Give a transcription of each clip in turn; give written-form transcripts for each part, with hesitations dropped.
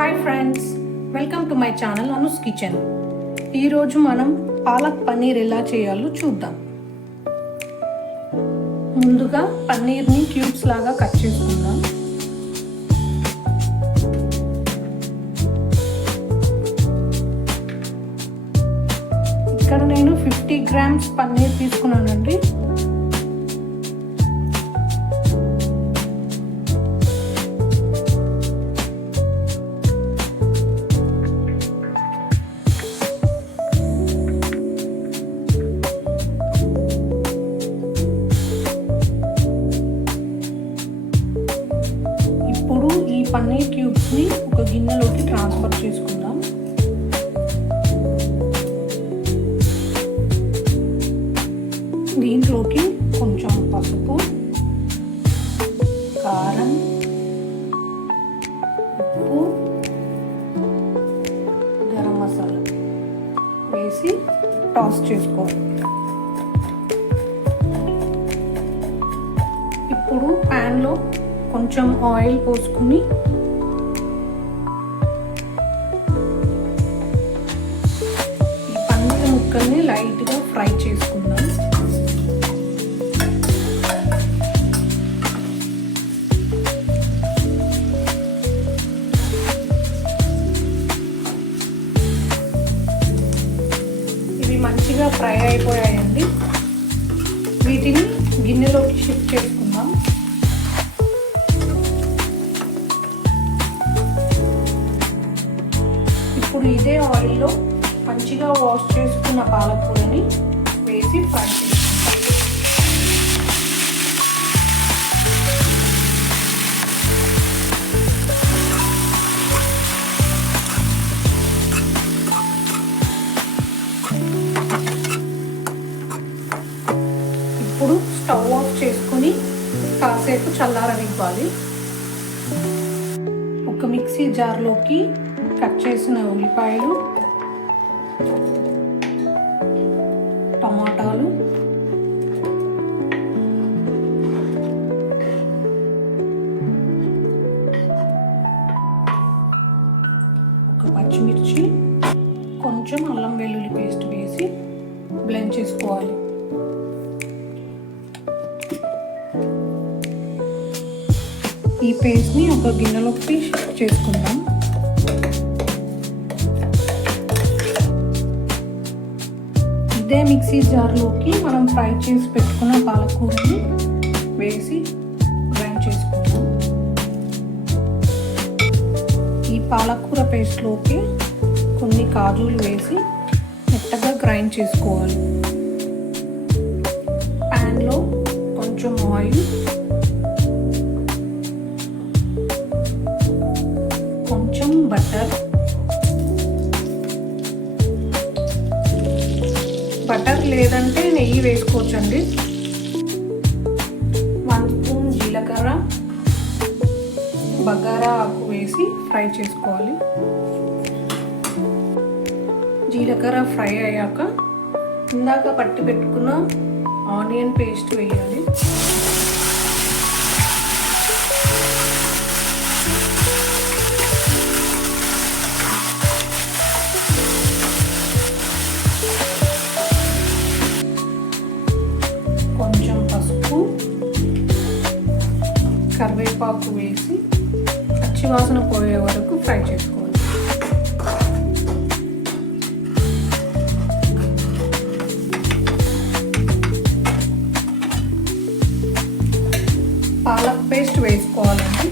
Hi friends, welcome to my channel అనుస్ kitchen. ఈరోజు మనం పాలక్ పన్నీర్ ఎలా చేయాలో చూద్దాం. ముందుగా పన్నీర్ని క్యూబ్స్ లాగా కట్ చేసుకుందాం. ఇక్కడ నేను 50 గ్రామ్స్ పన్నీర్ తీసుకున్నానండి. ఈ పన్నీర్ క్యూబ్స్ని ఒక గిన్నెలోకి ట్రాన్స్ఫర్ చేసుకుందాం. దీంట్లోకి కొంచెం పసుపు, కారం, ఉప్పు, గరం మసాలా వేసి టాస్ చేసుకోవాలి. ఇప్పుడు ప్యాన్లో కొంచెం ఆయిల్ పోసుకుని ఈ పన్నీర్ ముక్కల్ని లైట్గా ఫ్రై చేసుకుందాం. ఇవి మంచిగా ఫ్రై అయిపోయాయండి. వీటిని గిన్నెలోకి షిఫ్ట్ చేసుకుందాం. ఇప్పుడు ఇదే ఆయిల్లో మంచిగా వాష్ చేసుకున్న పాలకూరని వేసి ఫ్రై చేసుకుంటాం. ఇప్పుడు స్టవ్ ఆఫ్ చేసుకుని కాసేపు చల్లారనివ్వాలి. ఒక మిక్సీ జార్లోకి కట్ చేసిన ఉల్లిపాయలు, టమాటాలు, ఒక పచ్చిమిర్చి, కొంచెం అల్లం వెల్లుల్లి పేస్ట్ వేసి బ్లెండ్ చేసుకోవాలి. ఈ పేస్ట్ని ఒక గిన్నెలోకి షిఫ్ట్ చేసుకుందాం. ఇదే మిక్సీ జార్లోకి మనం ఫ్రై చేసి పెట్టుకున్న పాలకూరని వేసి గ్రైండ్ చేసుకుందాం. ఈ పాలకూర పేస్ట్లోకి కొన్ని కాజులు వేసి మెత్తగా గ్రైండ్ చేసుకోవాలి. ప్యాన్లో కొంచెం ఆయిల్, కొంచెం బటర్ లేదంటే నెయ్యి వేసుకోవచ్చండి. 1 స్పూన్ జీలకర్ర, బగారా ఆకు వేసి ఫ్రై చేసుకోవాలి. జీలకర్ర ఫ్రై అయ్యాక ఇందాక పట్టి పెట్టుకున్న ఆనియన్ పేస్ట్ వేయాలి. కొంచెం పసుపు, కరివేపాకు వేసి పచ్చివాసన పోయే వరకు ఫ్రై చేసుకోవాలి. పాలక్ పేస్ట్ వేసుకోవాలండి.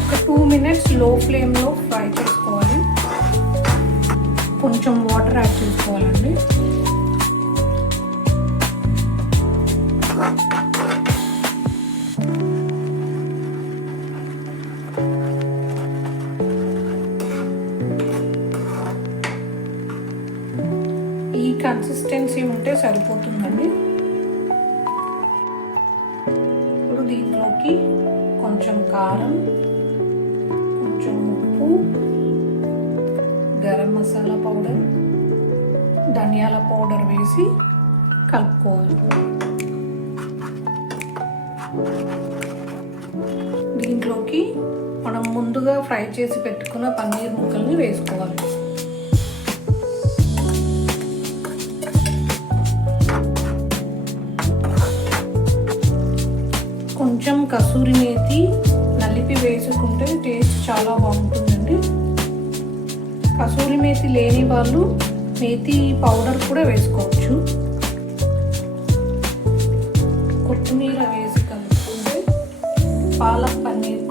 ఒక 2 మినిట్స్ లో ఫ్లేమ్లో ఫ్రై చేసుకోవాలి. కొంచెం వాటర్ యాడ్ చేసుకోవాలండి. ఈ కన్సిస్టెన్సీ ఉంటే సరిపోతుందండి. ఇప్పుడు దీంట్లోకి కొంచెం కారం, కొంచెం ఉప్పు, గరం మసాలా పౌడర్, ధనియాల పౌడర్ వేసి కలుపుకోవాలి. దీంట్లోకి మనం ముందుగా ఫ్రై చేసి పెట్టుకున్న పన్నీర్ ముక్కల్ని వేసుకోవాలి. కొంచెం కసూరి మేతి నలిపి వేసుకుంటే టేస్ట్ చాలా బాగుంటుందండి. కసూరి మేతి లేని వాళ్ళు మేతి పౌడర్ కూడా వేసుకోవచ్చు. కొత్తిమీర వేసి కలుపుకుంటే పాలక్ పన్నీర్